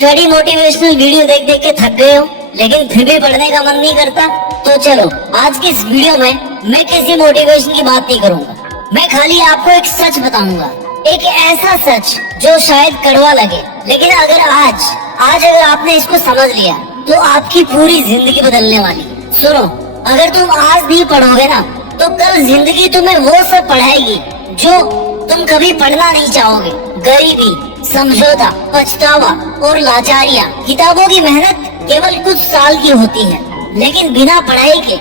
Study motivational video देख देख के थक गए हो लेकिन फिर भी पढ़ने का मन नहीं करता? तो चलो आज की इस वीडियो में मैं किसी मोटिवेशन की बात नहीं करूंगा। मैं खाली आपको एक सच बताऊंगा, एक ऐसा सच जो शायद कड़वा लगे, लेकिन अगर आज अगर आपने इसको समझ लिया तो आपकी पूरी जिंदगी बदलने वाली है। सुनो, अगर तुम आज नहीं पढ़ोगे ना तो कल जिंदगी तुम्हें वो सब पढ़ाएगी जो तुम कभी पढ़ना नहीं चाहोगे। गरीबी, समझौता, पछतावा और लाचारियाँ। किताबों की मेहनत केवल कुछ साल की होती है, लेकिन बिना पढ़ाई के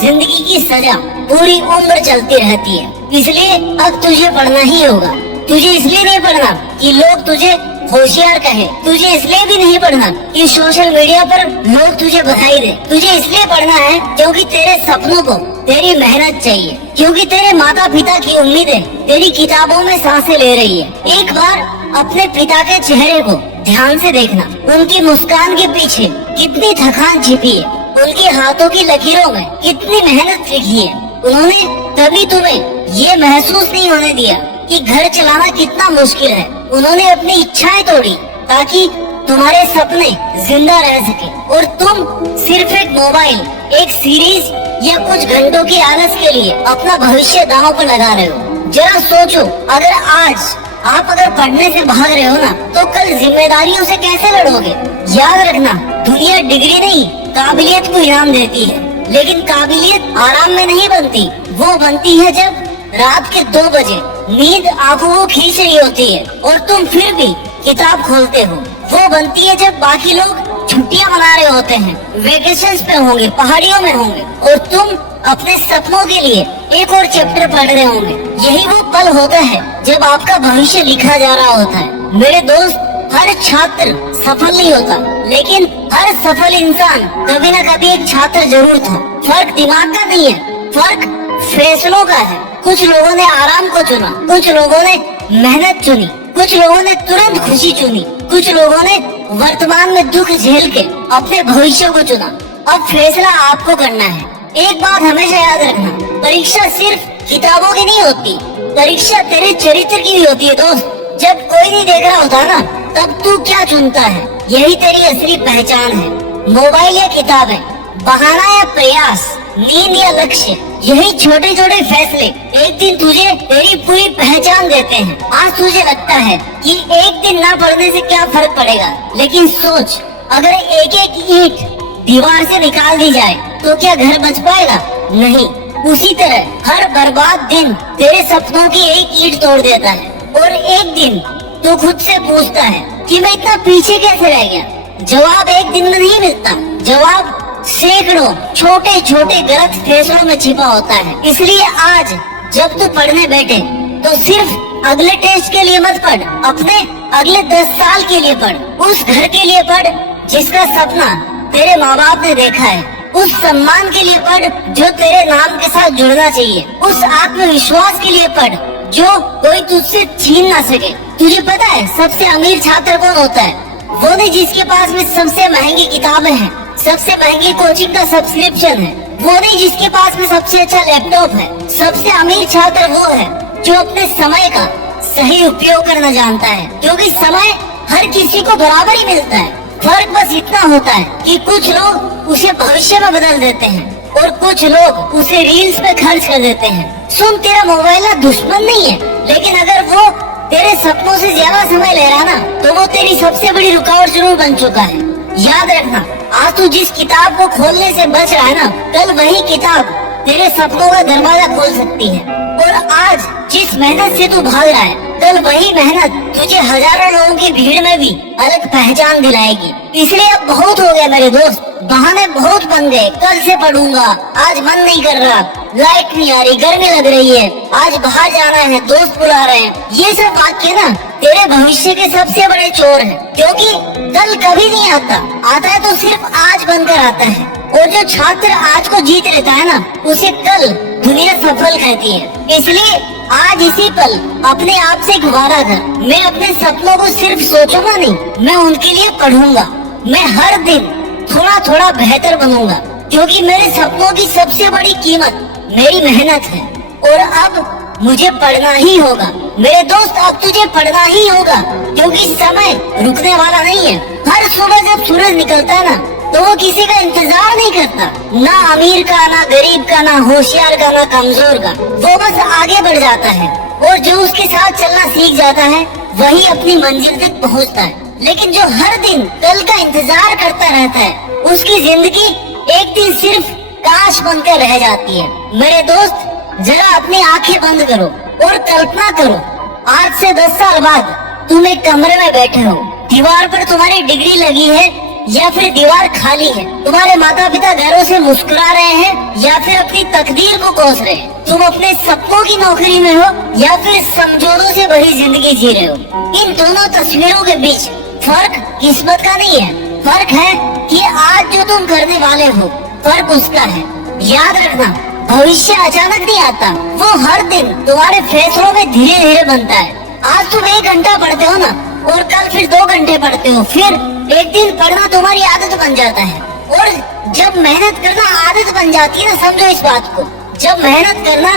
जिंदगी की सजा पूरी उम्र चलती रहती है। इसलिए अब तुझे पढ़ना ही होगा। तुझे इसलिए नहीं पढ़ना कि लोग तुझे होशियार कहे, तुझे इसलिए भी नहीं पढ़ना कि सोशल मीडिया पर लोग तुझे बधाई दे। तुझे इसलिए पढ़ना है क्योंकि तेरे सपनों को तेरी मेहनत चाहिए, क्योंकि तेरे माता पिता की उम्मीदें तेरी किताबों में सांसें ले रही है। एक बार अपने पिता के चेहरे को ध्यान से देखना, उनकी मुस्कान के पीछे कितनी थकान छिपी है, उनके हाथों की लकीरों में कितनी मेहनत लिखी है। उन्होंने कभी तुम्हें ये महसूस नहीं होने दिया कि घर चलाना कितना मुश्किल है। उन्होंने अपनी इच्छाएं तोड़ी ताकि तुम्हारे सपने जिंदा रह सके, और तुम सिर्फ एक मोबाइल, एक सीरीज या कुछ घंटों की आलस के लिए अपना भविष्य दांव पर लगा रहे हो। जरा सोचो, अगर पढ़ने से भाग रहे हो ना तो कल जिम्मेदारियों से कैसे लड़ोगे? याद रखना, दुनिया डिग्री नहीं काबिलियत को इनाम देती है, लेकिन काबिलियत आराम में नहीं बनती। वो बनती है जब रात के 2 बजे नींद आंखों को खींच रही होती है और तुम फिर भी किताब खोलते हो। वो बनती है जब बाकी लोग छुट्टियां मना रहे होते हैं, वेकेशंस पे होंगे, पहाड़ियों में होंगे, और तुम अपने सपनों के लिए एक और चैप्टर पढ़ रहे होंगे। यही वो पल होता है जब आपका भविष्य लिखा जा रहा होता है। मेरे दोस्त, हर छात्र सफल नहीं होता, लेकिन हर सफल इंसान कभी न कभी एक छात्र जरूर था। फर्क दिमाग का नहीं है, फर्क फैसलों का है। कुछ लोगों ने आराम को चुना, कुछ लोगों ने मेहनत चुनी, कुछ लोगों ने तुरंत खुशी चुनी, कुछ लोगों ने वर्तमान में दुख झेल के अपने भविष्य को चुना। अब फैसला आपको करना है। एक बात हमेशा याद रखना, परीक्षा सिर्फ किताबों की नहीं होती, परीक्षा तेरे चरित्र की भी होती है दोस्त। जब कोई नहीं देख रहा होता ना, तब तू क्या चुनता है, यही तेरी असली पहचान है। मोबाइल या किताबें, बहाना या प्रयास, नींद या लक्ष्य, यही छोटे छोटे फैसले एक दिन तुझे तेरी पूरी पहचान देते हैं। आज तुझे लगता है कि एक दिन ना पढ़ने से क्या फर्क पड़ेगा, लेकिन सोच, अगर एक एक ईंट दीवार से निकाल दी जाए तो क्या घर बच पाएगा? नहीं। उसी तरह हर बर्बाद दिन तेरे सपनों की एक ईंट तोड़ देता है, और एक दिन तू खुद से पूछता है कि मैं इतना पीछे कैसे रह गया। जवाब एक दिन में नहीं मिलता, जवाब सैकड़ों छोटे छोटे गलत फैसलों में छिपा होता है। इसलिए आज जब तू पढ़ने बैठे तो सिर्फ अगले टेस्ट के लिए मत पढ़, अपने अगले 10 साल के लिए पढ़। उस घर के लिए पढ़ जिसका सपना तेरे माँ बाप ने देखा है, उस सम्मान के लिए पढ़ जो तेरे नाम के साथ जुड़ना चाहिए, उस आत्मविश्वास के लिए पढ़ जो कोई तुझसे छीन ना सके। तुझे पता है सबसे अमीर छात्र कौन होता है? वो नहीं जिसके पास में सबसे महंगी किताबें हैं, सबसे महंगी कोचिंग का सब्सक्रिप्शन है, वो नहीं जिसके पास में सबसे अच्छा लैपटॉप है। सबसे अमीर छात्र वो है जो अपने समय का सही उपयोग करना जानता है, क्योंकि समय हर किसी को बराबर ही मिलता है। फर्क बस इतना होता है कि कुछ लोग उसे भविष्य में बदल देते हैं और कुछ लोग उसे रील्स पे खर्च कर देते हैं। सुन, तेरा मोबाइल ना दुश्मन नहीं है, लेकिन अगर वो तेरे सपनों से ज्यादा समय ले रहा ना तो वो तेरी सबसे बड़ी रुकावट जरूर बन चुका है। याद रखना, आज तू जिस किताब को खोलने से बच रहा है ना, कल वही किताब तेरे सपनों का दरवाजा खोल सकती है। और आज जिस मेहनत से तू भाग रहा है, कल वही मेहनत तुझे हजारों लोगों की भीड़ में भी अलग पहचान दिलाएगी। इसलिए अब बहुत हो गया मेरे दोस्त, बहाने बहुत बन गए। कल से पढ़ूंगा, आज मन नहीं कर रहा, लाइट नहीं आ रही, गर्मी लग रही है, आज बाहर जाना है, दोस्त बुला रहे हैं। ये सब वाक्य ना तेरे भविष्य के सबसे बड़े चोर हैं, क्योंकि कल कभी नहीं आता है तो सिर्फ आज बनकर आता है। और जो छात्र आज को जीत लेता है ना, उसे कल दुनिया सफल कहती है। इसलिए आज इसी पल अपने आप से एक वादा कर, मैं अपने सपनों को सिर्फ सोचूंगा नहीं, मैं उनके लिए पढ़ूंगा। मैं हर दिन थोड़ा थोड़ा बेहतर बनूंगा, क्योंकि मेरे सपनों की सबसे बड़ी कीमत मेरी मेहनत है। और अब मुझे पढ़ना ही होगा। मेरे दोस्त अब तुझे पढ़ना ही होगा, क्योंकि समय रुकने वाला नहीं है। हर सुबह जब सूरज निकलता है ना, तो वो किसी का इंतजार नहीं करता, ना अमीर का, ना गरीब का, ना होशियार का, ना कमजोर का। वो बस आगे बढ़ जाता है, और जो उसके साथ चलना सीख जाता है वही अपनी मंजिल तक पहुंचता है। लेकिन जो हर दिन कल का इंतजार करता रहता है, उसकी जिंदगी एक दिन सिर्फ काश बनकर रह जाती है। मेरे दोस्त, जरा अपनी आंखें बंद करो और कल्पना करो, आज से 10 साल बाद तुम एक कमरे में बैठे हो, दीवार पर तुम्हारी डिग्री लगी है या फिर दीवार खाली है। तुम्हारे माता पिता घरों से मुस्कुरा रहे हैं या फिर अपनी तकदीर को कोस रहे हैं। तुम अपने सपनों की नौकरी में हो या फिर समझौतों से भरी जिंदगी जी रहे हो। इन दोनों तस्वीरों के बीच फर्क किस्मत का नहीं है, फर्क है कि आज जो तुम करने वाले हो, फर्क उसका है। याद रखना, भविष्य अचानक नहीं आता, वो हर दिन तुम्हारे फैसलों में धीरे धीरे बनता है। आज तुम 1 घंटा पढ़ते हो ना, और कल फिर 2 घंटे पढ़ते हो, फिर एक दिन पढ़ना तुम्हारी आदत बन जाता है। और जब मेहनत करना आदत बन जाती है ना, समझो इस बात को, जब मेहनत करना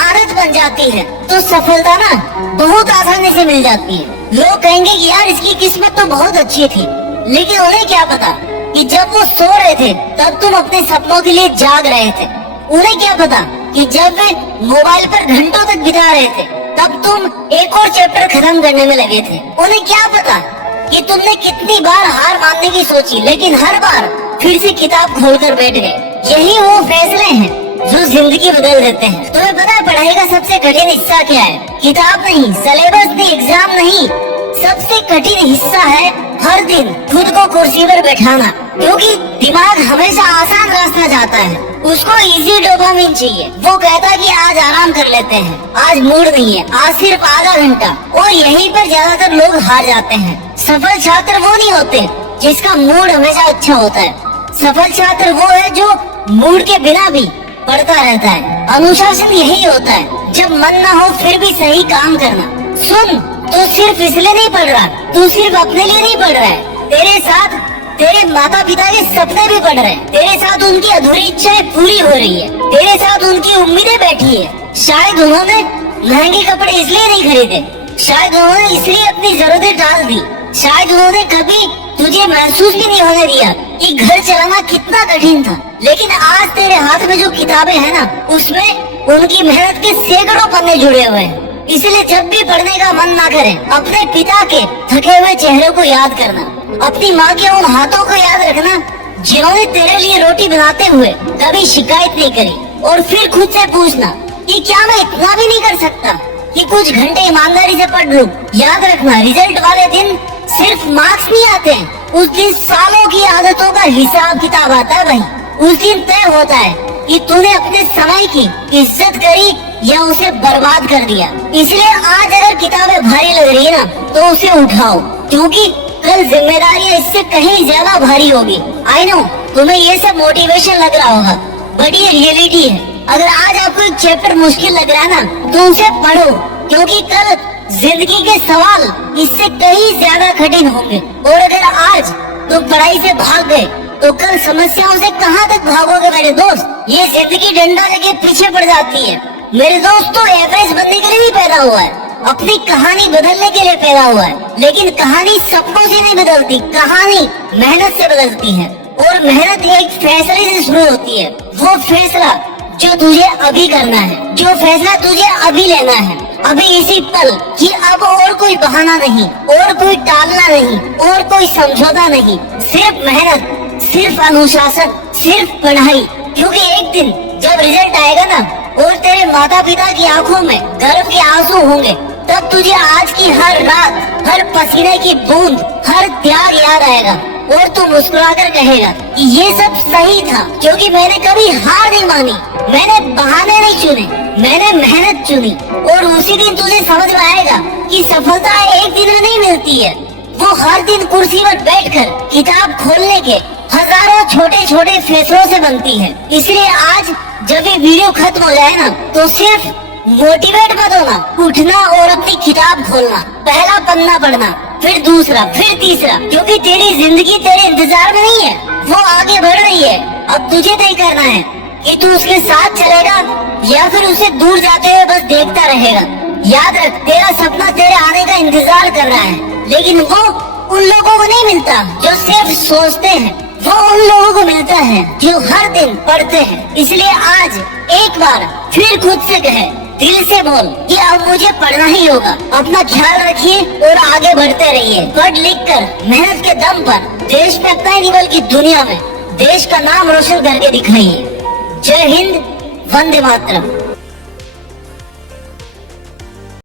आदत बन जाती है तो सफलता ना बहुत आसानी से मिल जाती है। लोग कहेंगे कि यार इसकी किस्मत तो बहुत अच्छी थी, लेकिन उन्हें क्या पता कि जब वो सो रहे थे तब तुम अपने सपनों के लिए जाग रहे थे। उन्हें क्या पता कि जब वे मोबाइल पर घंटों तक बिता रहे थे तब तुम एक और चैप्टर खत्म करने में लगे थे। उन्हें क्या पता कि तुमने कितनी बार हार मानने की सोची, लेकिन हर बार फिर से किताब खोलकर बैठ गए। यही वो फैसले हैं जो जिंदगी बदल देते हैं। तुम्हें पता है पढ़ाई का सबसे कठिन हिस्सा क्या है? किताब नहीं, सिलेबस नहीं, एग्जाम नहीं, सबसे कठिन हिस्सा है हर दिन खुद को कुर्सी पर बैठाना। क्योंकि दिमाग हमेशा आसान रास्ता चाहता है, उसको इजी डोपामिन चाहिए। वो कहता है कि आज आराम कर लेते हैं, आज मूड नहीं है, आज सिर्फ आधा घंटा। और यहीं पर ज्यादातर लोग हार जाते हैं। सफल छात्र वो नहीं होते जिसका मूड हमेशा अच्छा होता है। सफल छात्र वो है जो मूड के बिना भी पढ़ता रहता है। अनुशासन यही होता है, जब मन ना हो फिर भी सही काम करना। सुन, तू सिर्फ इसलिए नहीं पढ़ रहा, तू सिर्फ अपने लिए नहीं पढ़ रहा है, तेरे साथ तेरे माता पिता के सपने भी पढ़ रहे हैं, तेरे साथ उनकी अधूरी इच्छाएं पूरी हो रही है, तेरे साथ उनकी उम्मीदें बैठी है। शायद उन्होंने महंगे कपड़े इसलिए नहीं खरीदे, शायद उन्होंने इसलिए अपनी जरूरतें टाल दी, शायद उन्होंने कभी तुझे महसूस भी नहीं होने दिया कि घर चलाना कितना कठिन था। लेकिन आज तेरे हाथ में जो किताबें हैं ना, उसमें उनकी मेहनत के सैकड़ों पन्ने जुड़े हुए हैं। इसलिए जब भी पढ़ने का मन ना करे, अपने पिता के थके हुए चेहरे को याद करना, अपनी माँ के उन हाथों को याद रखना जिन्होंने तेरे लिए रोटी बनाते हुए कभी शिकायत नहीं करी। और फिर खुद से पूछना कि क्या मैं इतना भी नहीं कर सकता कि कुछ घंटे ईमानदारी से पढ़ लूं। याद रखना, रिजल्ट वाले दिन सिर्फ मार्क्स नहीं आते हैं, उस दिन सालों की आदतों का हिसाब किताब आता है भाई। उस दिन तय होता है कि तूने अपने समय की इज्जत करी या उसे बर्बाद कर दिया। इसलिए आज अगर किताबें भारी लग रही है ना, तो उसे उठाओ, क्योंकि कल जिम्मेदारियां इससे कहीं ज्यादा भारी होगी। आई नो तुम्हें ये सब मोटिवेशन लग रहा होगा, बट ये रियलिटी है। अगर आज आपको एक चैप्टर मुश्किल लग रहा है ना, तो उसे पढ़ो, क्योंकि कल जिंदगी के सवाल इससे कहीं ज्यादा कठिन होंगे। और अगर आज तुम पढ़ाई से भाग गए तो कल समस्याओं से कहां तक भागोगे मेरे दोस्त? ये जिंदगी डंडा लेके पीछे पड़ जाती है। मेरे दोस्त तो एवरेज बनने के लिए भी पैदा हुआ है, अपनी कहानी बदलने के लिए पैदा हुआ है। लेकिन कहानी सपनों से नहीं बदलती, कहानी मेहनत से बदलती है। और मेहनत एक फैसले से शुरू होती है, वो फैसला जो तुझे अभी करना है, जो फैसला तुझे अभी लेना है, अभी इसी पल, कि अब और कोई बहाना नहीं, और कोई टालना नहीं, और कोई समझौता नहीं, सिर्फ मेहनत, सिर्फ अनुशासन, सिर्फ पढ़ाई। क्योंकि एक दिन जब रिजल्ट आएगा ना, और तेरे माता पिता की आंखों में गर्व के आंसू होंगे, तब तुझे आज की हर रात, हर पसीने की बूंद, हर त्याग याद आएगा। और तू मुस्कुराकर कहेगा कि ये सब सही था, क्योंकि मैंने कभी हार नहीं मानी, मैंने बहाने नहीं चुने, मैंने मेहनत चुनी। और उसी दिन तुझे समझ में आएगा कि सफलता एक दिन में नहीं मिलती है, वो हर दिन कुर्सी पर बैठकर किताब खोलने के हजारों छोटे छोटे फैसलों से बनती है। इसलिए आज जब ये वीडियो खत्म हो जाए ना, तो सिर्फ मोटिवेट मत होना, उठना और अपनी किताब खोलना, पहला पन्ना पढ़ना, फिर दूसरा, फिर तीसरा, क्योंकि तेरी जिंदगी तेरे इंतजार में नहीं है, वो आगे बढ़ रही है। अब तुझे तय करना है कि तू उसके साथ चलेगा या फिर उसे दूर जाते हुए बस देखता रहेगा। याद रख, तेरा सपना तेरे आने का इंतजार कर रहा है, लेकिन वो उन लोगों को नहीं मिलता जो सिर्फ सोचते हैं, वो उन लोगों को मिलता है जो हर दिन पढ़ते हैं। इसलिए आज एक बार फिर खुद से कहे, दिल से बोल कि अब मुझे पढ़ना ही होगा। अपना ख्याल रखिए और आगे बढ़ते रहिए। पढ़ लिख कर मेहनत के दम पर देश में अपना ही नहीं बल्कि दुनिया में देश का नाम रोशन करके दिखाइए। जय हिंद, वंदे मातरम।